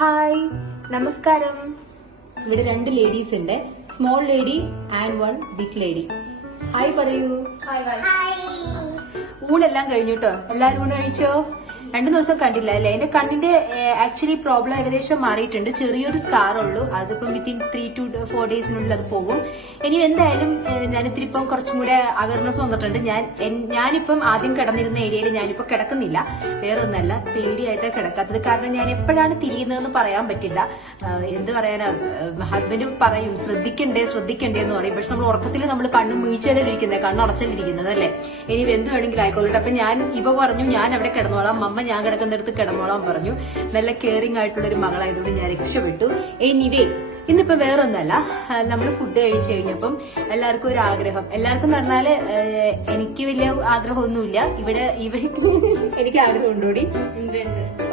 Hi, നമസ്കാരം. ഇവിടെ 2 ladies ഉണ്ട്, small lady and 1 big lady. Hi പറയൂ. ഊണെല്ലാം കഴിഞ്ഞു കേട്ടോ. എല്ലാരും ഊണ് കഴിച്ചോ? 2 ദിവസം കണ്ടില്ല അല്ലേ? എന്റെ കണ്ണിന്റെ ആക്ച്വലി പ്രോബ്ലം ഏകദേശം മാറിയിട്ടുണ്ട്. ചെറിയൊരു സ്കാർ ഉള്ളൂ. അതിപ്പം വിത്തിൻ 3 to 4 ഡേയ്സിനുള്ളിൽ അത് പോകും. ഇനി എന്തായാലും ഞാനിത്തിരി ഇപ്പം കുറച്ചും കൂടെ അവയർനെസ് വന്നിട്ടുണ്ട്. ഞാനിപ്പം ആദ്യം കിടന്നിരുന്ന ഏരിയയിൽ ഞാനിപ്പോ കിടക്കുന്നില്ല. വേറെ ഒന്നല്ല, പേടിയായിട്ട് കിടക്കാത്തത്. കാരണം ഞാൻ എപ്പോഴാണ് തിരിയുന്നതെന്ന് പറയാൻ പറ്റില്ല. എന്ത് പറയാനാ, ഹസ്ബൻഡ് പറയും ശ്രദ്ധിക്കണ്ടേ എന്ന് പറയും. പക്ഷെ നമ്മൾ ഉറക്കത്തിൽ നമ്മൾ കണ്ണു വീഴ്ചയിലിരിക്കുന്നത്, കണ്ണടച്ചിലിരിക്കുന്നത് അല്ലേ? ഇനി എന്ത് വേണമെങ്കിലും ആയിക്കോളട്ടെ. അപ്പൊ ഇവ പറഞ്ഞു ഞാൻ അവിടെ കിടന്നോളാം, അമ്മ ഞാൻ കിടക്കുന്നിടത്ത് കിടന്നോളാം പറഞ്ഞു. നല്ല കെയറിംഗ് ആയിട്ടുള്ള ഒരു മകളായതുകൊണ്ട് ഞാൻ രക്ഷപ്പെട്ടു. എനിവേ, ഇന്നിപ്പോ വേറൊന്നല്ല, നമ്മൾ ഫുഡ് കഴിച്ചു കഴിഞ്ഞപ്പം എല്ലാവർക്കും ഒരു ആഗ്രഹം. എല്ലാവർക്കും എന്ന് പറഞ്ഞാല് എനിക്ക് വലിയ ആഗ്രഹമൊന്നുമില്ല. എനിക്ക് ആഗ്രഹം ഉണ്ടോടി?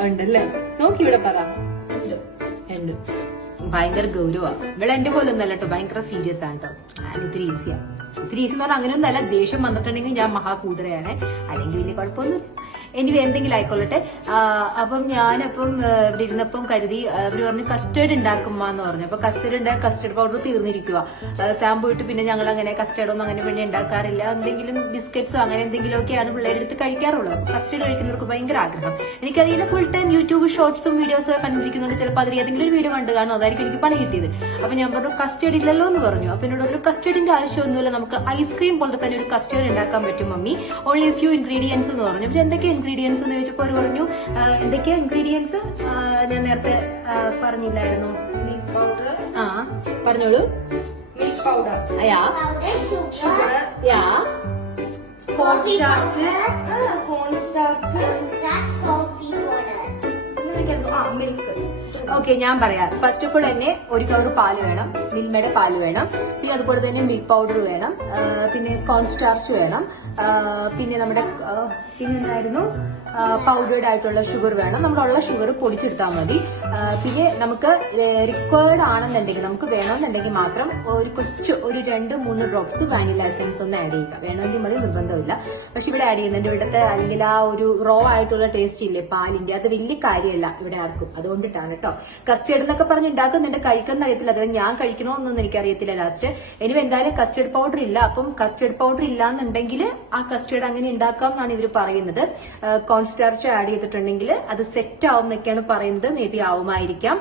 ഉണ്ടല്ലേ? നോക്കി ഇവിടെ പറ. ഉണ്ട്. ഭയങ്കര ഗൗരവ. ഇവിടെ എന്റെ പോലെ ഒന്നല്ല കേട്ടോ, ഭയങ്കര സീരിയസ് ആണ് കേട്ടോ. ഇത്തിരി ഈസിയാ. ഇത്തിരി ഈസി എന്ന് പറഞ്ഞാൽ അങ്ങനെയൊന്നല്ല. ദേഷ്യം വന്നിട്ടുണ്ടെങ്കിൽ ഞാൻ മഹാകൂതറയാണ്, അല്ലെങ്കിൽ വലിയ കുഴപ്പമൊന്നും. എനിക്ക് എന്തെങ്കിലും ആയിക്കൊള്ളട്ടെ. അപ്പം ഞാനപ്പം ഇവിടെ ഇരുന്നപ്പം കരുതി, അവര് പറഞ്ഞു കസ്റ്റേർഡ് ഉണ്ടാക്കുമ്പോ പറഞ്ഞു. അപ്പൊ കസ്റ്റേർഡ് പൗഡർ തീർന്നിരിക്കുക. സാം പോയിട്ട് പിന്നെ ഞങ്ങൾ അങ്ങനെ കസ്റ്റേർഡൊന്നും അങ്ങനെ വേണ്ടി ഉണ്ടാക്കാറില്ല. എന്തെങ്കിലും ബിസ്ക്കറ്റ്സോ അങ്ങനെ എന്തെങ്കിലുമൊക്കെയാണ് പിള്ളേരുടെ അടുത്ത് കഴിക്കാറുള്ളത്. അപ്പൊ കസ്റ്റേർഡ് കഴിക്കുന്നവർക്ക് ഭയങ്കര ആഗ്രഹം. എനിക്കറിയില്ല, ഫുൾ ടൈം യൂട്യൂബ് ഷോർട്സും വീഡിയോസും ഒക്കെ കണ്ടിരിക്കുന്നുണ്ട്. ചിലപ്പോൾ അതിൽ ഏതെങ്കിലും ഒരു വീഡിയോ കണ്ടു കാണും, അതായിരിക്കും എനിക്ക് പണി കിട്ടിയത്. അപ്പൊ ഞാൻ പറഞ്ഞു കസ്റ്റേർഡ് ഇല്ലല്ലോ എന്ന് പറഞ്ഞു. അപ്പൊ എന്നോട് ഒരു കസ്റ്റേർഡിന്റെ ആവശ്യമൊന്നുമില്ല, നമുക്ക് ഐസ്ക്രീം പോലത്തെ തന്നെ ഒരു കസ്റ്റേർഡ് ഉണ്ടാക്കാൻ പറ്റും മമ്മി, ഓൺലി ഫ്യൂ ഇൻഗ്രീഡിയൻസ് എന്ന് പറഞ്ഞു. പക്ഷെ എന്തൊക്കെ ഇൻഗ്രീഡിയൻസ് എന്ന് ചോദിച്ചപ്പോൾ അവർ പറഞ്ഞു എന്തൊക്കെയാ ഇൻഗ്രീഡിയൻസ് ഞാൻ നേരത്തെ പറഞ്ഞില്ലായിരുന്നു. Milk powder. പറഞ്ഞോളൂ. Milk powder, sugar, corn starch, milk. Okay, ഞാൻ പറയാം. ഫസ്റ്റ് ഓഫ് ഓൾ തന്നെ 1 കവർ പാല് വേണം, മിൽമയുടെ പാല് വേണം. പിന്നെ അതുപോലെ തന്നെ മിൽക്ക് പൗഡർ വേണം, പിന്നെ കോൺ സ്റ്റാർച്ച് വേണം, പിന്നെ നമ്മുടെ പിന്നെന്തായിരുന്നു, പൗഡേർഡ് ആയിട്ടുള്ള ഷുഗർ വേണം. നമ്മളുള്ള ഷുഗർ പൊടിച്ചെടുത്താൽ മതി. പിന്നെ നമുക്ക് റിക്വയർഡ് ആണെന്നുണ്ടെങ്കിൽ, നമുക്ക് വേണമെന്നുണ്ടെങ്കിൽ മാത്രം ഒരു 2-3 ഡ്രോപ്സ് വാനില എസൻസ് ഒന്ന് ആഡ് ചെയ്യുക. വേണമെങ്കിൽ മതി, നിർബന്ധമില്ല. പക്ഷെ ഇവിടെ ആഡ് ചെയ്യുന്നുണ്ട്. ഇവിടുത്തെ അല്ലെങ്കിൽ ആ ഒരു റോ ആയിട്ടുള്ള ടേസ്റ്റ് ഇല്ലേ പാലിന്റെ, അത് വലിയ കാര്യമല്ല ഇവിടെ ആർക്കും. അതുകൊണ്ടിട്ടാണ് കേട്ടോ. കസ്റ്റേർഡ് എന്നൊക്കെ പറഞ്ഞ് ഉണ്ടാക്കുന്നുണ്ട്, കഴിക്കുന്ന അറിയത്തില്ല. അത് ഞാൻ കഴിക്കണമെന്നൊന്നും എനിക്കറിയത്തില്ല ലാസ്റ്റ്. ഇനി എന്തായാലും കസ്റ്റേർഡ് പൗഡർ ഇല്ല. അപ്പം കസ്റ്റേർഡ് പൗഡർ ഇല്ലാന്നുണ്ടെങ്കിൽ ആ കസ്റ്റേർഡ് അങ്ങനെ ഉണ്ടാക്കാം എന്നാണ് ഇവർ പറയുന്നത്. കോൺ സ്റ്റാർച്ച് ആഡ് ചെയ്തിട്ടുണ്ടെങ്കിൽ അത് സെറ്റ് ആവും എന്നൊക്കെയാണ് പറയുന്നത്. മേ ബി ആവുമായിരിക്കാം.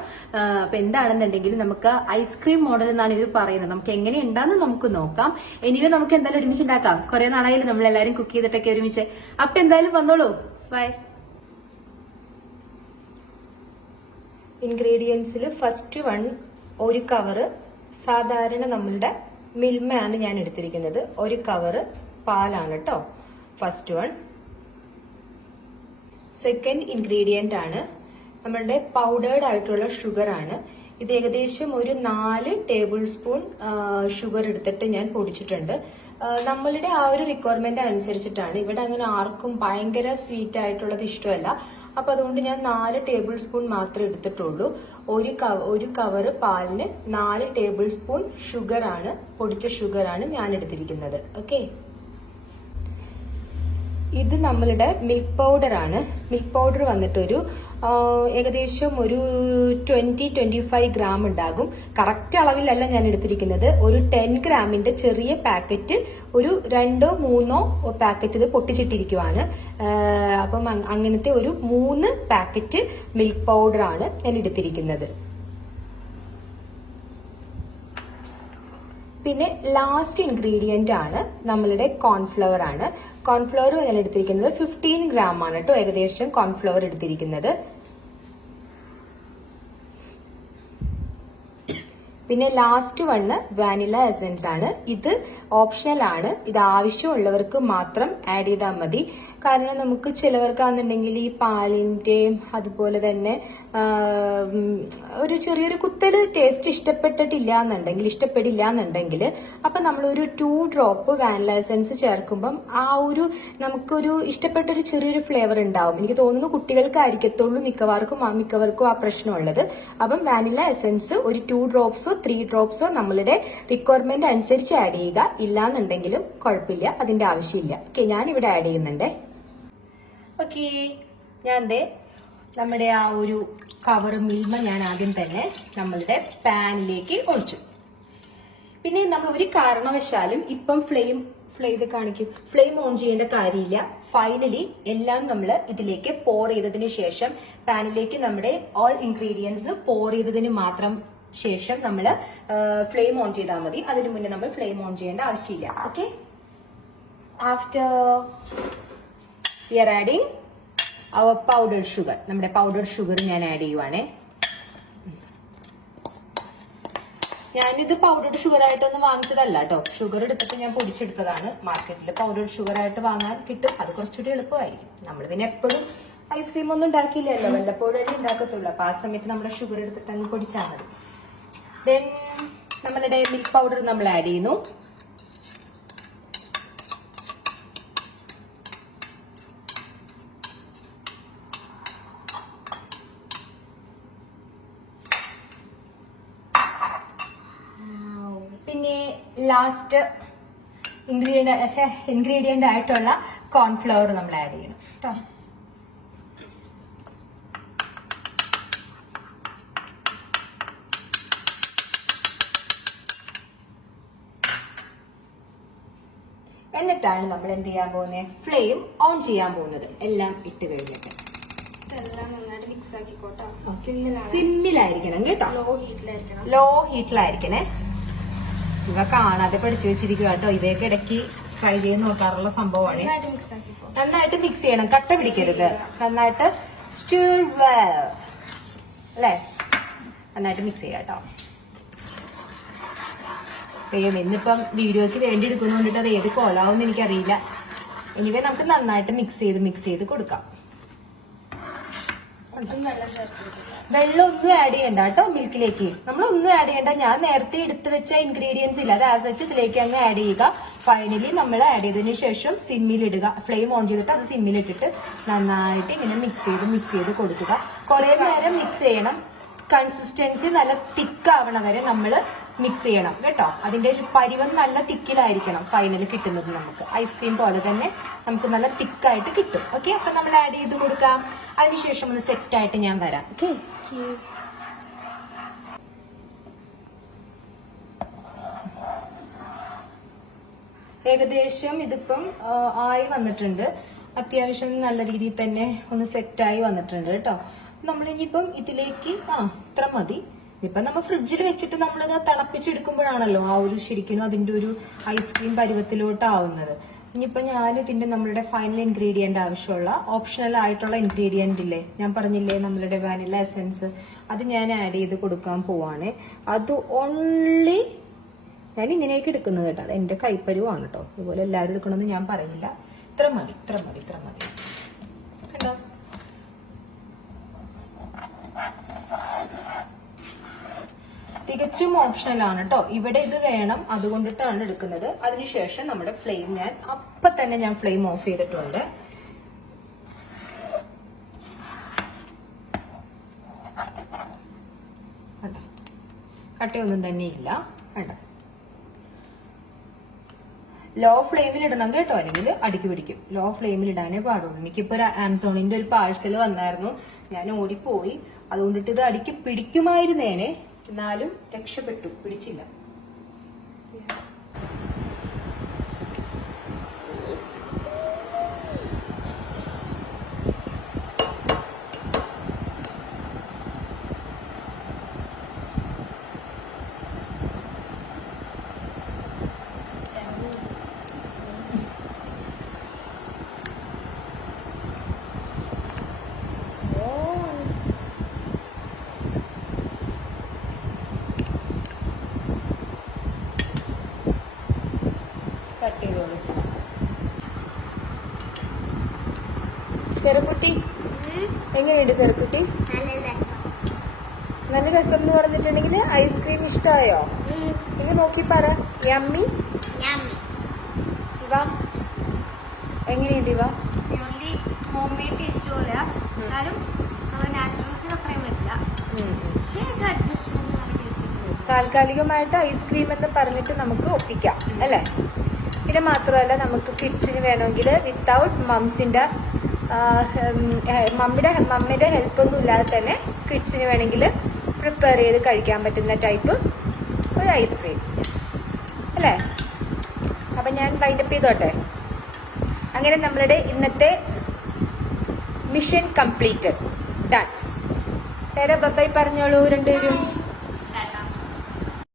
അപ്പൊ എന്താണെന്നുണ്ടെങ്കിൽ നമുക്ക് ഐസ്ക്രീം മോഡൽ എന്നാണ് ഇവർ പറയുന്നത്. നമുക്ക് എങ്ങനെ ഉണ്ടാന്ന് നമുക്ക് നോക്കാം. എനിവേ, നമുക്ക് എന്തായാലും ഒരുമിച്ച് ഉണ്ടാക്കാം. കുറെ നാളായാലും നമ്മൾ എല്ലാവരും കുക്ക് ചെയ്തിട്ടൊക്കെ ഒരുമിച്ച്. അപ്പൊ എന്തായാലും വന്നോളൂ. ബൈ. ഇൻഗ്രീഡിയൻസിൽ ഫസ്റ്റ് 1 കവറ് സാധാരണ നമ്മളുടെ മിൽമയാണ് ഞാൻ എടുത്തിരിക്കുന്നത്. 1 കവറ് പാലാണ് കേട്ടോ ഫസ്റ്റ് 1. സെക്കൻഡ് ഇൻഗ്രീഡിയന്റ് ആണ് നമ്മളുടെ പൗഡേർഡ് ആയിട്ടുള്ള ഷുഗർ ആണ്. ഇത് ഏകദേശം ഒരു 4 ടേബിൾ സ്പൂൺ ഷുഗർ എടുത്തിട്ട് ഞാൻ പൊടിച്ചിട്ടുണ്ട്. നമ്മളുടെ ആ ഒരു റിക്വയർമെന്റ് അനുസരിച്ചിട്ടാണ്. ഇവിടെ അങ്ങനെ ആർക്കും ഭയങ്കര സ്വീറ്റ് ആയിട്ടുള്ളത് ഇഷ്ടമല്ല. അപ്പൊ അതുകൊണ്ട് ഞാൻ 4 ടേബിൾ സ്പൂൺ മാത്രമേ എടുത്തിട്ടുള്ളൂ. ഒരു കവറ് പാലിന് 4 ടേബിൾ സ്പൂൺ ഷുഗറാണ്, പൊടിച്ച ഷുഗറാണ് ഞാൻ എടുത്തിരിക്കുന്നത്. ഓക്കെ, ഇത് നമ്മളുടെ മിൽക്ക് പൗഡർ ആണ്. മിൽക്ക് പൗഡർ വന്നിട്ടൊരു ഏകദേശം ഒരു 20-25 ഗ്രാം ഉണ്ടാകും. കറക്റ്റ് അളവിലല്ല ഞാൻ എടുത്തിരിക്കുന്നത്. ഒരു 10 ഗ്രാമിന്റെ ചെറിയ പാക്കറ്റ്, ഒരു 2-3 പാക്കറ്റ് ഇത് പൊട്ടിച്ചിട്ടിരിക്കുവാണ്. അപ്പം അങ്ങനത്തെ ഒരു 3 പാക്കറ്റ് മിൽക്ക് പൗഡർ ആണ് ഞാൻ എടുത്തിരിക്കുന്നത്. പിന്നെ ലാസ്റ്റ് ഇൻഗ്രീഡിയന്റ് ആണ് നമ്മളുടെ കോൺഫ്ലവർ ആണ്. കോൺഫ്ലവർ ഞാൻ എടുത്തിരിക്കുന്നത് 15 ഗ്രാം ആണ് കേട്ടോ, ഏകദേശം കോൺഫ്ലവർ എടുത്തിരിക്കുന്നത്. പിന്നെ ലാസ്റ്റ് 1 വാനില എസൻസ് ആണ്. ഇത് ഓപ്ഷണൽ ആണ്. ഇത് ആവശ്യമുള്ളവർക്ക് മാത്രം ആഡ് ചെയ്താൽ മതി. കാരണം നമുക്ക് ചിലവർക്കാണെന്നുണ്ടെങ്കിൽ ഈ പാലിന്റെയും അതുപോലെ തന്നെ ഒരു ചെറിയൊരു കുത്തല് ടേസ്റ്റ് ഇഷ്ടപ്പെടില്ല എന്നുണ്ടെങ്കിൽ അപ്പൊ നമ്മളൊരു 2 ഡ്രോപ്പ് വാനില എസൻസ് ചേർക്കുമ്പം ആ ഒരു നമുക്കൊരു ഇഷ്ടപ്പെട്ടൊരു ചെറിയൊരു ഫ്ലേവർ ഉണ്ടാവും. എനിക്ക് തോന്നുന്നു കുട്ടികൾക്കായിരിക്കത്തുള്ളൂ മിക്കവർക്കും ആ പ്രശ്നമുള്ളത്. അപ്പം വാനില എസൻസ് ഒരു 2 ഡ്രോപ്സോ 3 ഡ്രോപ്സോ നമ്മളുടെ റിക്വയർമെന്റ് അനുസരിച്ച് ആഡ് ചെയ്യുക. ഇല്ലാന്നുണ്ടെങ്കിലും കുഴപ്പമില്ല, അതിന്റെ ആവശ്യമില്ല. ഓക്കെ, ഞാനിവിടെ ആഡ് ചെയ്യുന്നുണ്ട്. ഓക്കെ, ഞാൻ നമ്മുടെ ആ ഒരു കവർ മിൽമ ഞാൻ ആദ്യം തന്നെ നമ്മളുടെ പാനിലേക്ക് ഒഴിച്ചു. പിന്നെ നമ്മൾ ഒരു കാരണവശാലും ഇപ്പം ഫ്ലെയിം ഓൺ ചെയ്യേണ്ട കാര്യമില്ല. ഫൈനലി എല്ലാം നമ്മൾ ഇതിലേക്ക് പോർ ചെയ്തതിന് ശേഷം പാനിലേക്ക് നമ്മുടെ ഓൾ ഇൻഗ്രീഡിയൻസ് പോർ ചെയ്തതിന് മാത്രം ശേഷം നമ്മൾ ഫ്ലെയിം ഓൺ ചെയ്താൽ മതി. അതിനു മുന്നേ നമ്മൾ ഫ്ലെയിം ഓൺ ചെയ്യേണ്ട ആവശ്യമില്ല. Okay, after we are adding our powdered sugar. നമ്മുടെ പൗഡർഡ് ഷുഗർ ഞാൻ ആഡ് ചെയ്യുവാണേ. ഞാനിത് പൗഡർഡ് ഷുഗർ ആയിട്ടൊന്നും വാങ്ങിച്ചതല്ല കേട്ടോ. ഷുഗർ എടുത്തിട്ട് ഞാൻ പൊടിച്ചെടുത്തതാണ്. മാർക്കറ്റിൽ പൗഡർഡ് ഷുഗർ ആയിട്ട് വാങ്ങാൻ കിട്ടും. അത് കുറച്ചുകൂടി എളുപ്പമായിരിക്കും. നമ്മൾ പിന്നെ എപ്പോഴും ഐസ്ക്രീം ഒന്നും ഉണ്ടാക്കിയില്ലല്ലോ, വല്ലപ്പോഴല്ലേ ഉണ്ടാക്കത്തുള്ളൂ. അപ്പൊ ആ സമയത്ത് നമ്മുടെ ഷുഗർ എടുത്തിട്ട് അങ്ങ് പൊടിച്ചാൽ മതി. ദെൻ നമ്മളുടെ മിൽക്ക് പൗഡർ നമ്മൾ ആഡ് ചെയ്യുന്നു. പിന്നെ ലാസ്റ്റ് ഇൻഗ്രീഡിയന്റ് ആയിട്ടുള്ള കോൺഫ്ലവർ നമ്മൾ ആഡ് ചെയ്യണം കേട്ടോ. എന്നിട്ടാണ് നമ്മൾ എന്ത് ചെയ്യാൻ പോകുന്നത്, ഫ്ലെയിം ഓൺ ചെയ്യാൻ പോകുന്നത്. എല്ലാം ഇട്ട് കഴിഞ്ഞിട്ട് ഇതെല്ലാം നന്നായിട്ട് മിക്സ് ആക്കിക്കോട്ടോ. സിമ്മിലായിരിക്കണം കേട്ടോ, ലോ ലോ ഹീറ്റിലായിരിക്കണേ. ഇവ കാണാതെ പഠിച്ചു വെച്ചിരിക്കുക കേട്ടോ. ഇവയൊക്കെ ഇടയ്ക്ക് ട്രൈ ചെയ്ത് നോക്കാറുള്ള സംഭവമാണ്. മിക്സ് ആക്കിക്കോ. നന്നായിട്ട് മിക്സ് ചെയ്യണം, കട്ട പിടിക്കരുത്. നന്നായിട്ട് സ്റ്റിർ വെൽ അല്ലേ, നന്നായിട്ട് മിക്സ് ചെയ്യാം കേട്ടോ. ഇന്നിപ്പം വീഡിയോക്ക് വേണ്ടി എടുക്കുന്നോണ്ടിട്ട് അത് ഏത് കോലാവും എനിക്കറിയില്ല. എനിവേ നമുക്ക് നന്നായിട്ട് മിക്സ് ചെയ്ത് കൊടുക്കാം. വെള്ളം ഒന്നും ആഡ് ചെയ്യണ്ട കേട്ടോ മിൽക്കിലേക്ക്. നമ്മളൊന്നും ആഡ് ചെയ്യണ്ട. ഞാൻ നേരത്തെ എടുത്തു വെച്ച ഇൻഗ്രീഡിയൻസ് ഇല്ല, അത് ആസ് വെച്ച് ഇതിലേക്ക് അങ്ങ് ആഡ് ചെയ്യുക. ഫൈനലി നമ്മൾ ആഡ് ചെയ്തതിനു ശേഷം സിമ്മിൽ ഇടുക. ഫ്ലെയിം ഓൺ ചെയ്തിട്ട് അത് സിമ്മിൽ ഇട്ടിട്ട് നന്നായിട്ട് ഇങ്ങനെ മിക്സ് ചെയ്ത് കൊടുക്കുക. കുറെ നേരം മിക്സ് ചെയ്യണം. കൺസിസ്റ്റൻസി നല്ല തിക്കാവണ വരെ നമ്മൾ മിക്സ് ചെയ്യണം കേട്ടോ. അതിന്റെ പരിവം നല്ല തിക്കിലായിരിക്കണം ഫൈനൽ കിട്ടുന്നത്. നമുക്ക് ഐസ്ക്രീം പോലെ തന്നെ നമുക്ക് നല്ല തിക്കായിട്ട് കിട്ടും. ഓക്കെ, അപ്പൊ നമ്മൾ ആഡ് ചെയ്ത് കൊടുക്കാം. അതിനുശേഷം ഒന്ന് സെറ്റ് ആയിട്ട് ഞാൻ വരാം. ഓക്കെ, ഏകദേശം ഇതിപ്പം ആയി വന്നിട്ടുണ്ട്. അത്യാവശ്യം നല്ല രീതിയിൽ തന്നെ ഒന്ന് സെറ്റായി വന്നിട്ടുണ്ട് കേട്ടോ. നമ്മളിനിയിപ്പം ഇതിലേക്ക് ഇത്ര മതി. ഇപ്പൊ നമ്മൾ ഫ്രിഡ്ജിൽ വെച്ചിട്ട് നമ്മളിത് തിളപ്പിച്ചെടുക്കുമ്പോഴാണല്ലോ ആ ഒരു ശരിക്കും അതിന്റെ ഒരു ഐസ്ക്രീം പരുവത്തിലോട്ട് ആവുന്നത്. ഇനിയിപ്പോ ഞാൻ ഇതിന്റെ നമ്മളുടെ ഫൈനൽ ഇൻഗ്രീഡിയന്റ് ആവശ്യമുള്ള ഓപ്ഷണൽ ആയിട്ടുള്ള ഇൻഗ്രീഡിയന്റ് ഇല്ലേ, ഞാൻ പറഞ്ഞില്ലേ നമ്മളുടെ വാനില എസൻസ്, അത് ഞാൻ ആഡ് ചെയ്ത് കൊടുക്കാൻ പോവാണ്. അത് ഓൺലി ഞാൻ ഇങ്ങനെയൊക്കെ എടുക്കുന്നത് കേട്ടോ. അത് എന്റെ കൈപ്പരുവാണ് കേട്ടോ. ഇതുപോലെ എല്ലാവരും എടുക്കണമെന്ന് ഞാൻ പറയില്ല. ഇത്ര മതി കണ്ടോ. തികച്ചും ഓപ്ഷണൽ ആണ് കേട്ടോ. ഇവിടെ ഇത് വേണം, അതുകൊണ്ടിട്ടാണ് എടുക്കുന്നത്. അതിനുശേഷം നമ്മുടെ ഫ്ലെയിം അപ്പൊ തന്നെ ഞാൻ ഫ്ലെയിം ഓഫ് ചെയ്തിട്ടുണ്ട്. കണ്ടോ, കട്ടയൊന്നും തന്നെ ഇല്ല. കണ്ടോ, ലോ ഫ്ലെയിമിൽ ഇടണം കേട്ടോ, അല്ലെങ്കിൽ അടിക്ക് പിടിക്കും. ലോ ഫ്ലെയിമിൽ ഇടാനേ പാടുള്ളൂ. എനിക്കിപ്പോ ഒരു ആമസോണിന്റെ ഒരു പാഴ്സൽ വന്നായിരുന്നു, ഞാൻ ഓടിപ്പോയി. അതുകൊണ്ടിട്ട് ഇത് അടിക്ക് പിടിക്കുമായിരുന്നേനെ, എന്നാലും രക്ഷപ്പെട്ടു, പിടിച്ചില്ല. ചെറുക്കുട്ടി എങ്ങനെയുണ്ട്? ചെറുക്കുട്ടി നല്ല രസം എന്ന് പറഞ്ഞിട്ടുണ്ടെങ്കിൽ ഐസ്ക്രീം ഇഷ്ടമായോ? ഇങ്ങ് നോക്കി പറ. യമ്മി. ഇവ എങ്ങനെയുണ്ട്? ഇവ പ്യൂർലി ഹോം മെയ്ഡ് ടേസ്റ്റ് പോലെയാ, എന്നാലും നമ്മൾ നാച്ചുറൽസിന് അത്രയും വരില്ല. പക്ഷേ ഇത് അഡ്ജസ്റ്റ്മെന്റ് നല്ല ടേസ്റ്റ്. താൽക്കാലികമായിട്ട് ഐസ്ക്രീം എന്ന് പറഞ്ഞിട്ട് നമുക്ക് ഒപ്പിക്കാം അല്ലേ. പിന്നെ മാത്രമല്ല നമുക്ക് കിഡ്സിന് വേണമെങ്കിൽ വിത്തൗട്ട് മംസിന്റെ മമ്മിയുടെ ഹെൽപ്പൊന്നും ഇല്ലാതെ തന്നെ കിഡ്സിന് വേണമെങ്കിൽ പ്രിപ്പയർ ചെയ്ത് കഴിക്കാൻ പറ്റുന്ന ടൈപ്പ് ഒരു ഐസ്ക്രീം അല്ലേ? അപ്പം ഞാൻ വൈൻഡപ്പ് ചെയ്തോട്ടെ. അങ്ങനെ നമ്മളുടെ ഇന്നത്തെ മിഷൻ കംപ്ലീറ്റഡ്, ഡൺ. ശരി, ബൈ പറഞ്ഞോളൂ രണ്ടുപേരും.